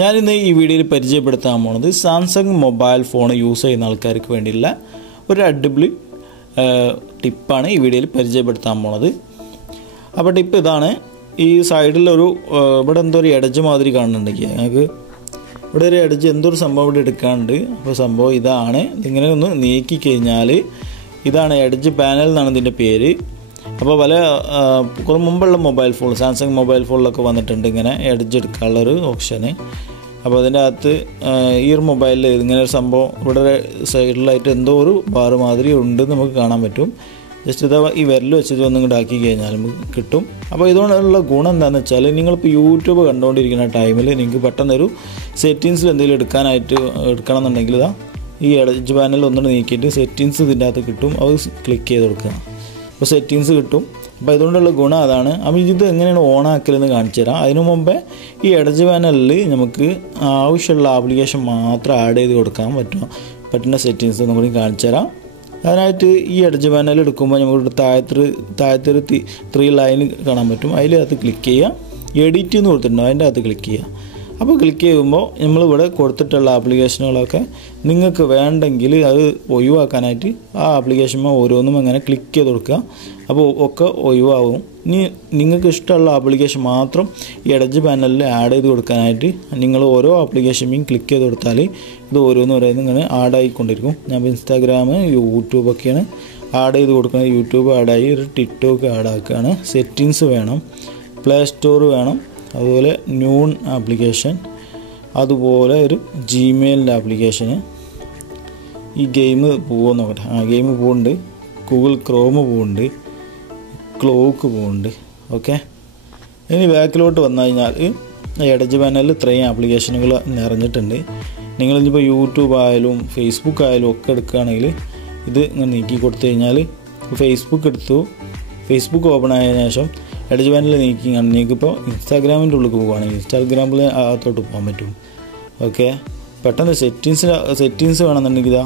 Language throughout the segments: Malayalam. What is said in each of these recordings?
ഞാനിന്ന് ഈ വീഡിയോയിൽ പരിചയപ്പെടുത്താൻ പോകുന്നത് സാംസങ് മൊബൈൽ ഫോൺ യൂസ് ചെയ്യുന്ന ആൾക്കാർക്ക് വേണ്ടിയുള്ള ഒരു അടിപൊളി ടിപ്പാണ് ഈ വീഡിയോയിൽ പരിചയപ്പെടുത്താൻ പോകുന്നത്. അപ്പോൾ ടിപ്പ് ഇതാണ്. ഈ സൈഡിലൊരു ഇവിടെ എന്തോ ഒരു എഡ്ജ് മാതിരി കാണുന്നുണ്ടെങ്കിൽ ഞങ്ങൾക്ക് ഇവിടെ ഒരു എഡ്ജ് എന്തോ ഒരു സംഭവം ഇവിടെ എടുക്കാനുണ്ട്. അപ്പോൾ സംഭവം ഇതാണ്. ഇതിങ്ങനെ ഒന്ന് നീക്കി കഴിഞ്ഞാൽ ഇതാണ് എഡ്ജ് പാനൽ എന്നാണ് ഇതിൻ്റെ പേര്. അപ്പോൾ കുറേ മുമ്പുള്ള മൊബൈൽ ഫോൺ സാംസങ് മൊബൈൽ ഫോണിലൊക്കെ വന്നിട്ടുണ്ട് ഇങ്ങനെ എഡ്ജ് എടുക്കാനുള്ളൊരു ഓപ്ഷന്. അപ്പോൾ അതിൻ്റെ അകത്ത് ഈ ഒരു മൊബൈലിൽ ഇങ്ങനെ ഒരു സംഭവം ഇവിടെ സൈഡിലായിട്ട് എന്തോ ഒരു ബാറ് മാതിരി ഉണ്ട് നമുക്ക് കാണാൻ പറ്റും. ജസ്റ്റ് ഇതാ ഈ വിരൽ വെച്ചിട്ട് ഒന്നും കൂടെ ആക്കി കഴിഞ്ഞാൽ നമുക്ക് കിട്ടും. അപ്പോൾ ഇതുകൊണ്ടുള്ള ഗുണം എന്താണെന്ന് വെച്ചാൽ നിങ്ങളിപ്പോൾ യൂട്യൂബ് കണ്ടുകൊണ്ടിരിക്കുന്ന ടൈമിൽ നിങ്ങൾക്ക് പെട്ടെന്നൊരു സെറ്റിങ്സിൽ എന്തെങ്കിലും എടുക്കണം എന്നുണ്ടെങ്കിൽ ഇതാ ഈ എഡ്ജ് പാനൽ ഒന്നുകൂടെ നീക്കിയിട്ട് സെറ്റിങ്സ് ഇതിൻ്റെ അകത്ത് കിട്ടും. അത് ക്ലിക്ക് ചെയ്ത് കൊടുക്കുക. അപ്പോൾ സെറ്റിങ്സ് കിട്ടും. അപ്പോൾ ഇതുകൊണ്ടുള്ള ഗുണം അതാണ്. അപ്പോൾ ഇത് എങ്ങനെയാണ് ഓണാക്കലെന്ന് കാണിച്ചു തരാം. അതിനു മുമ്പേ ഈ എഡ്ജ് പാനലിൽ നമുക്ക് ആവശ്യമുള്ള ആപ്ലിക്കേഷൻ മാത്രം ആഡ് ചെയ്ത് കൊടുക്കാൻ പറ്റുന്ന സെറ്റിങ്സ് നമുക്ക് കാണിച്ചു തരാം. അതിനായിട്ട് ഈ എഡ്ജ് പാനൽ എടുക്കുമ്പോൾ നമുക്ക് താഴത്തൊരു 3 ലൈൻ കാണാൻ പറ്റും. അതിനകത്ത് ക്ലിക്ക് ചെയ്യുക. എഡിറ്റ് എന്ന് കൊടുത്തിട്ടുണ്ടോ അതിൻ്റെ അകത്ത് ക്ലിക്ക് ചെയ്യുക. അപ്പോൾ ക്ലിക്ക് ചെയ്യുമ്പോൾ നമ്മളിവിടെ കൊടുത്തിട്ടുള്ള ആപ്ലിക്കേഷനുകളൊക്കെ നിങ്ങൾക്ക് വേണ്ടെങ്കിൽ അത് ഒഴിവാക്കാനായിട്ട് ആ ആപ്ലിക്കേഷന്മേ ഓരോന്നും അങ്ങനെ ക്ലിക്ക് ചെയ്ത് കൊടുക്കുക. അപ്പോൾ ഒക്കെ ഒഴിവാകും. ഇനി നിങ്ങൾക്ക് ഇഷ്ടമുള്ള ആപ്ലിക്കേഷൻ മാത്രം ഈ എഡ്ജ് പാനലിൽ ആഡ് ചെയ്ത് കൊടുക്കാനായിട്ട് നിങ്ങൾ ഓരോ ആപ്ലിക്കേഷനും ക്ലിക്ക് ചെയ്ത് കൊടുത്താൽ ഇത് ഓരോന്ന് ഇങ്ങനെ ആഡ് ആയിക്കൊണ്ടിരിക്കും. ഞാൻ ഇൻസ്റ്റാഗ്രാം യൂട്യൂബൊക്കെയാണ് ആഡ് ചെയ്ത് കൊടുക്കുന്നത്. യൂട്യൂബ് ആഡായി ഒരു ടിക്ടോക്ക് ആഡ് ആക്കുകയാണ്. സെറ്റിങ്സ് വേണം, പ്ലേ സ്റ്റോർ വേണം, അതുപോലെ ന്യൂൺ ആപ്ലിക്കേഷൻ, അതുപോലെ ഒരു ജിമെയിലിൻ്റെ ആപ്ലിക്കേഷന്. ഈ ഗെയിം പോകുമെന്ന് നോക്കട്ടെ. ഗെയിം പോകുന്നുണ്ട്. ഗൂഗിൾ ക്രോം പോകുന്നുണ്ട്. ക്ലോക്ക് പോകുന്നുണ്ട്. ഓക്കെ, ഇനി ബാക്കിലോട്ട് വന്നു കഴിഞ്ഞാൽ എഡ്ജ് പാനലിൽ ഇത്രയും ആപ്ലിക്കേഷനുകൾ നിറഞ്ഞിട്ടുണ്ട്. നിങ്ങളിപ്പോൾ യൂട്യൂബ് ആയാലും ഫേസ്ബുക്ക് ആയാലും ഒക്കെ എടുക്കുകയാണെങ്കിൽ ഇത് ഇങ്ങനെ നീക്കി കൊടുത്തു കഴിഞ്ഞാൽ ഫേസ്ബുക്ക് എടുത്തു. ഫേസ്ബുക്ക് ഓപ്പൺ ആയതിനു ശേഷം എഡ്ജ് പാനൽ നീക്കിയാണ് നിങ്ങൾക്കിപ്പോൾ ഇൻസ്റ്റാഗ്രാമിൻ്റെ ഉള്ളിലേക്ക് പോകുകയാണെങ്കിൽ ഇൻസ്റ്റാഗ്രാമിൽ അകത്തോട്ട് പോകാൻ പറ്റും. ഓക്കെ, പെട്ടെന്ന് സെറ്റിങ്സ് വേണമെന്നുണ്ടെങ്കിൽ ഇതാ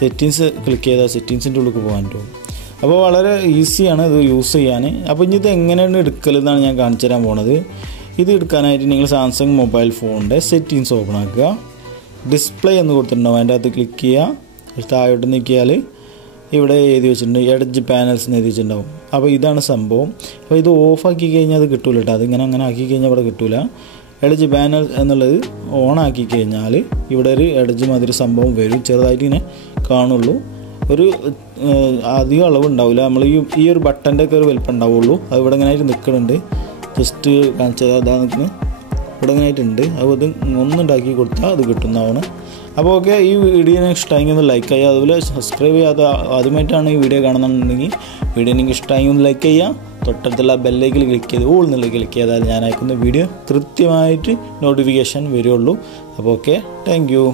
സെറ്റിങ്സ് ക്ലിക്ക് ചെയ്താൽ സെറ്റിങ്സിൻ്റെ ഉള്ളിലേക്ക് പോകാൻ പറ്റും. അപ്പോൾ വളരെ ഈസിയാണ് ഇത് യൂസ് ചെയ്യാൻ. അപ്പോൾ ഇനി ഇത് എങ്ങനെയാണ് എടുക്കലെന്നാണ് ഞാൻ കാണിച്ചു തരാൻ പോണത്. ഇത് എടുക്കാനായിട്ട് നിങ്ങൾ സാംസങ് മൊബൈൽ ഫോണിൻ്റെ സെറ്റിങ്സ് ഓപ്പൺ ആക്കുക. ഡിസ്പ്ലേ എന്ന് കൊടുത്തിട്ടുണ്ടാവും. അതിൻ്റെ അകത്ത് ക്ലിക്ക് ചെയ്യുക. താഴോട്ട് നീക്കിയാൽ ഇവിടെ എഴുതി വെച്ചിട്ടുണ്ട് എഡ്ജ് പാനൽസ് എന്ന് എഴുതി വെച്ചിട്ടുണ്ടാവും. അപ്പോൾ ഇതാണ് സംഭവം. അപ്പോൾ ഇത് ഓഫാക്കി കഴിഞ്ഞാൽ അത് കിട്ടൂല കേട്ടോ. അതിങ്ങനെ ആക്കി കഴിഞ്ഞാൽ ഇവിടെ കിട്ടൂല. എഡ്ജ് പാനൽ എന്നുള്ളത് ഓണാക്കി കഴിഞ്ഞാൽ ഇവിടെ ഒരു എഡ്ജ് മാതിരി സംഭവം വരും. ചെറുതായിട്ട് ഇങ്ങനെ കാണുള്ളൂ. ഒരു അധികം അളവ് ഉണ്ടാവില്ല. നമ്മൾ ഈ ഒരു ബട്ടൻ്റെ ഒക്കെ ഒരു വലിപ്പം ഉണ്ടാവുള്ളൂ. അത് ഇവിടെ ഇങ്ങനെ ആയിട്ട് നിൽക്കുന്നുണ്ട്. ജസ്റ്റ് കാണിച്ചത് അതാ നിൽക്കുന്നത്. ഇവിടെ ഇങ്ങനെ ആയിട്ടുണ്ട്. അപ്പോൾ ഇത് ഒന്നുണ്ടാക്കി കൊടുത്താൽ അത് കിട്ടുന്നതാണ്. അപ്പോൾ ഓക്കെ, ഈ വീഡിയോ ഇഷ്ടമായി ഒന്ന് ലൈക്ക് ചെയ്യുക. അതുപോലെ സബ്സ്ക്രൈബ് ചെയ്യാതെ ആദ്യമായിട്ടാണ് ഈ വീഡിയോ കാണുന്നുണ്ടെങ്കിൽ വീഡിയോ നിങ്ങൾക്ക് ഇഷ്ടമായി ഒന്ന് ലൈക്ക് ചെയ്യുക. തൊട്ടടുത്തുള്ള ബെല്ലേക്കിൽ ക്ലിക്ക് ചെയ്ത് ഓൾ എന്നുള്ള ക്ലിക്ക് ചെയ്താൽ ഞാൻ അയക്കുന്ന വീഡിയോ കൃത്യമായിട്ട് നോട്ടിഫിക്കേഷൻ വരുള്ളൂ. അപ്പോൾ ഓക്കെ, താങ്ക് യു.